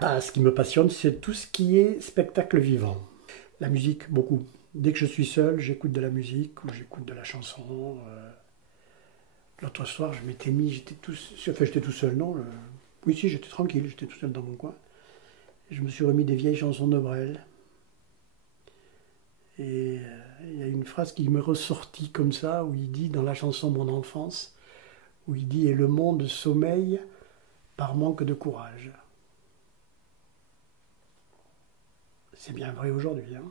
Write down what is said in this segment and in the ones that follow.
Ah, ce qui me passionne, c'est tout ce qui est spectacle vivant. La musique, beaucoup. Dès que je suis seul, j'écoute de la musique ou j'écoute de la chanson. L'autre soir, je m'étais mis, j'étais tout seul, non. Oui, si, j'étais tranquille, j'étais tout seul dans mon coin. Et je me suis remis des vieilles chansons de Brel. Et il y a une phrase qui me ressortit comme ça, où il dit, dans la chanson Mon enfance, où il dit « Et le monde sommeille par manque de courage ». C'est bien vrai aujourd'hui, hein.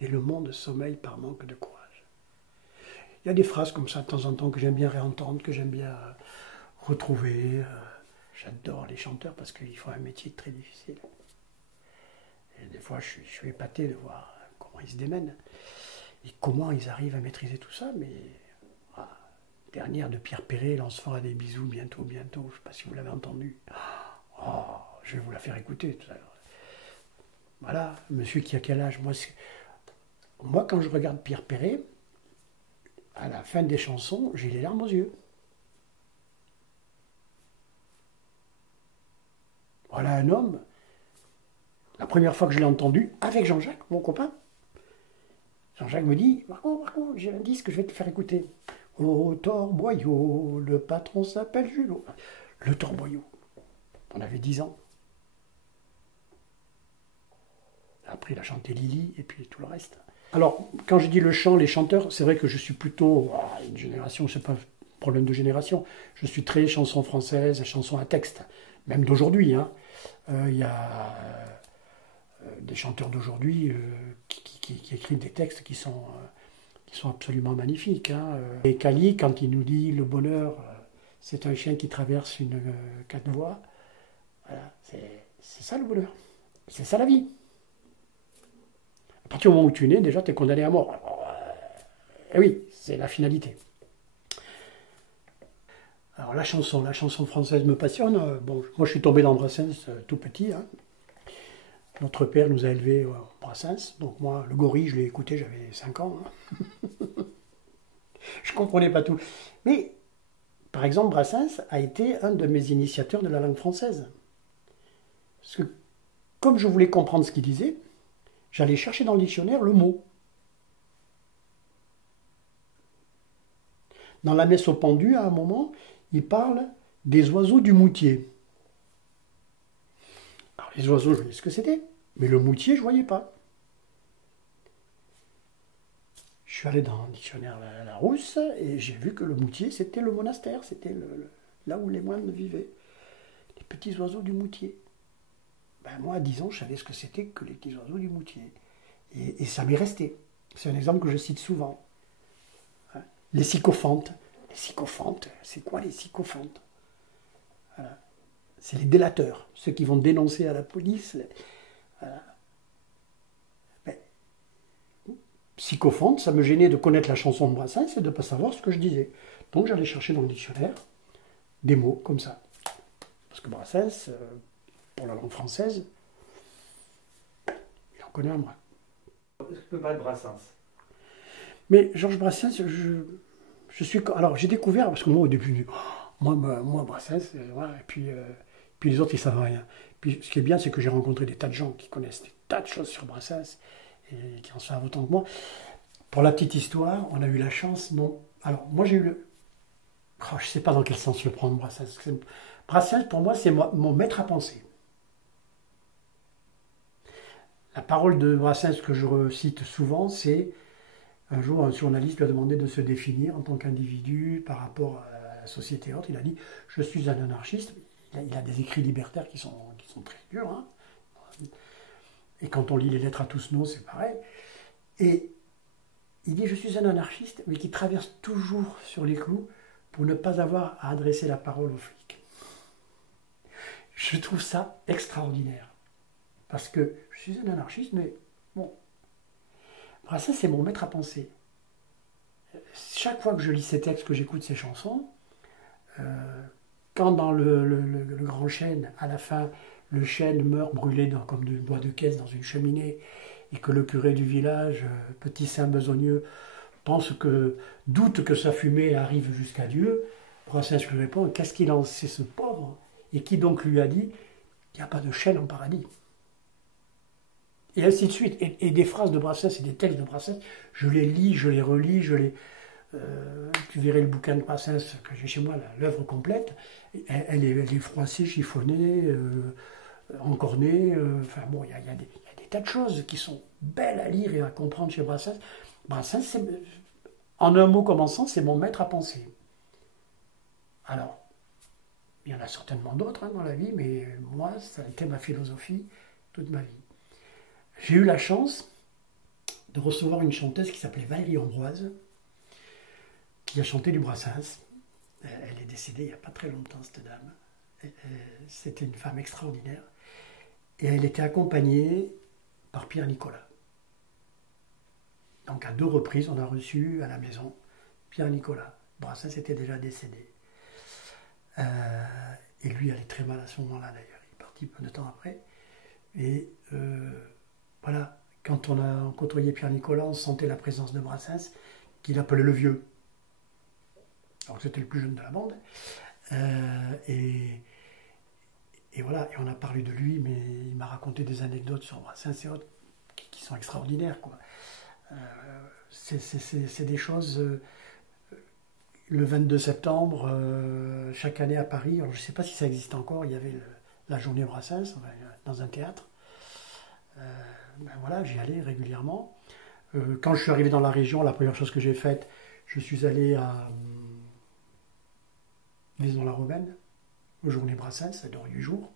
Et le monde sommeille par manque de courage. Il y a des phrases comme ça de temps en temps que j'aime bien réentendre, que j'aime bien retrouver. J'adore les chanteurs parce qu'ils font un métier très difficile. Et des fois, je suis épaté de voir comment ils se démènent et comment ils arrivent à maîtriser tout ça. Mais dernière de Pierre Perret, on se fera des bisous bientôt, bientôt. Je ne sais pas si vous l'avez entendu. Oh, je vais vous la faire écouter tout à l'heure. Voilà, monsieur qui a quel âge? Moi, quand je regarde Pierre Perret, à la fin des chansons, j'ai les larmes aux yeux. Voilà un homme, la première fois que je l'ai entendu, avec Jean-Jacques, mon copain, Jean-Jacques me dit, Marco, j'ai un disque que je vais te faire écouter. Au Torboyau, le patron s'appelle Julot. Le Torboyau. On avait 10 ans. Après, il a chanté Lily et puis tout le reste. Alors, quand je dis le chant, les chanteurs, c'est vrai que je suis plutôt une génération, c'est pas un problème de génération. Je suis très chanson française, chanson à texte, même d'aujourd'hui. Hein. Il y a des chanteurs d'aujourd'hui qui écrivent des textes qui sont absolument magnifiques. Hein. Et Cali, quand il nous dit le bonheur, c'est un chien qui traverse une 4 voies, voilà, c'est ça le bonheur. C'est ça la vie. À partir du moment où tu es né, déjà, tu es condamné à mort. Et oui, c'est la finalité. Alors la chanson française me passionne. Bon, moi, je suis tombé dans Brassens tout petit. Hein. Notre père nous a élevés au Brassens. Donc moi, le gorille, je l'ai écouté, j'avais 5 ans. Hein. Je ne comprenais pas tout. Mais, par exemple, Brassens a été un de mes initiateurs de la langue française. Parce que, comme je voulais comprendre ce qu'il disait, j'allais chercher dans le dictionnaire le mot. Dans la messe au pendu, à un moment, il parle des oiseaux du moutier. Alors, les oiseaux, je voyais ce que c'était, mais le moutier, je ne voyais pas. Je suis allé dans le dictionnaire Larousse et j'ai vu que le moutier, c'était le monastère, c'était là où les moines vivaient. Les petits oiseaux du moutier. Ben, moi, à 10 ans, je savais ce que c'était que les petits oiseaux du moutier. Et ça m'est resté. C'est un exemple que je cite souvent. Hein. Les sycophantes. Les sycophantes, c'est quoi les sycophantes? Voilà. C'est les délateurs, ceux qui vont dénoncer à la police. Voilà. Mais, sycophante, ça me gênait de connaître la chanson de Brassens et de ne pas savoir ce que je disais. Donc j'allais chercher dans le dictionnaire des mots comme ça. Parce que Brassens, pour la langue française, il en connaît un bras. Est-ce que tu peux parler de Brassens? Mais Georges Brassens, je suis... Alors j'ai découvert, parce que moi au début, moi Brassens, voilà, et puis les autres ils savent rien. Puis ce qui est bien, c'est que j'ai rencontré des tas de gens qui connaissent des tas de choses sur Brassens et qui en savent autant que moi. Pour la petite histoire, on a eu la chance, non. Alors moi j'ai eu le... Oh, je ne sais pas dans quel sens le prendre, Brassens. Brassens, pour moi, c'est mon maître à penser. La parole de Brassens que je cite souvent, c'est un jour un journaliste lui a demandé de se définir en tant qu'individu par rapport à la société autre. Il a dit « Je suis un anarchiste ». Il a des écrits libertaires qui sont très durs. Hein. Et quand on lit les lettres à Toussaint, c'est pareil. Et il dit « Je suis un anarchiste, mais qui traverse toujours sur les clous pour ne pas avoir à adresser la parole aux flics ». Je trouve ça extraordinaire. Parce que je suis un anarchiste, mais bon. Brassens, c'est mon maître à penser. Chaque fois que je lis ses textes, que j'écoute ses chansons, quand dans le grand chêne, à la fin, le chêne meurt brûlé comme du bois de caisse dans une cheminée, et que le curé du village, petit saint besogneux, doute que sa fumée arrive jusqu'à Dieu, Brassens lui répond, qu'est-ce qu'il en sait ce pauvre? Et qui donc lui a dit Il n'y a pas de chêne en paradis. Et ainsi de suite. Et des phrases de Brassens et des textes de Brassens, je les lis, je les relis, tu verrais le bouquin de Brassens que j'ai chez moi, l'œuvre complète. Elle est froissée, chiffonnée, encornée. Enfin bon, il y a des tas de choses qui sont belles à lire et à comprendre chez Brassens. Brassens, en un mot commençant, c'est mon maître à penser. Alors, il y en a certainement d'autres dans la vie, mais moi, ça a été ma philosophie toute ma vie. J'ai eu la chance de recevoir une chanteuse qui s'appelait Valérie Ambroise, qui a chanté du Brassens. Elle est décédée il n'y a pas très longtemps, cette dame. C'était une femme extraordinaire. Et elle était accompagnée par Pierre Nicolas. Donc à 2 reprises, on a reçu à la maison Pierre Nicolas. Brassens était déjà décédé. Et lui allait très mal à ce moment-là d'ailleurs. Il est parti peu de temps après. Et voilà, quand on a côtoyé Pierre Nicolas, on sentait la présence de Brassens, qu'il appelait le vieux. Alors que c'était le plus jeune de la bande. Et voilà, et on a parlé de lui, mais il m'a raconté des anecdotes sur Brassens et autres qui sont extraordinaires, quoi. C'est des choses. Le 22 septembre, chaque année à Paris, alors je ne sais pas si ça existe encore, il y avait la journée Brassens dans un théâtre. Ben voilà, j'y allais régulièrement. Quand je suis arrivé dans la région, la première chose que j'ai faite, je suis allé à Vaison-la-Romaine, aux journées Brassens, ça dure 8 jours.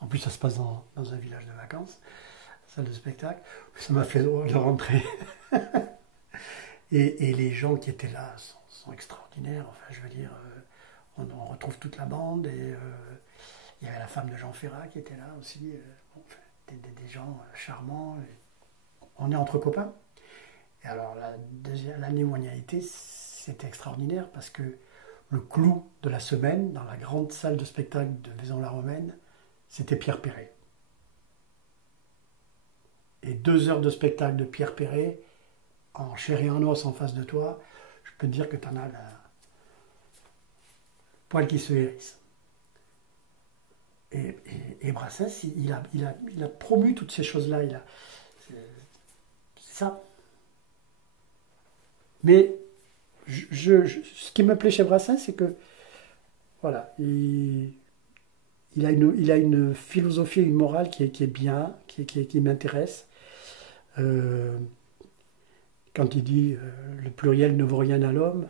En plus, ça se passe dans un village de vacances, salle de spectacle. Ça m'a fait drôle de rentrer. et les gens qui étaient là sont extraordinaires. Enfin, je veux dire, on retrouve toute la bande. Et il y avait la femme de Jean Ferrat qui était là aussi. Des gens charmants. On est entre copains. Et alors, l'année où on y a été, c'était extraordinaire parce que le clou de la semaine, dans la grande salle de spectacle de Vaison-la-Romaine, c'était Pierre Perret. Et 2 heures de spectacle de Pierre Perret, en chair et en os en face de toi, je peux te dire que tu en as le poil qui se hérisse. Et Brassens, il a promu toutes ces choses-là. C'est ça. Mais ce qui me plaît chez Brassens, c'est que voilà, il a une philosophie, une morale qui est bien, qui m'intéresse. Quand il dit le pluriel ne vaut rien à l'homme,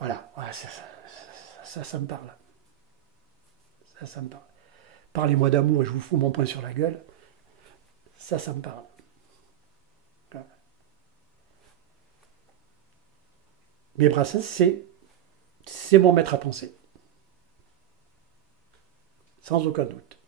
voilà, ça me parle. Ça me parle. Parlez-moi d'amour et je vous fous mon poing sur la gueule. Ça me parle. Voilà. Mais Brassens, c'est mon maître à penser. Sans aucun doute.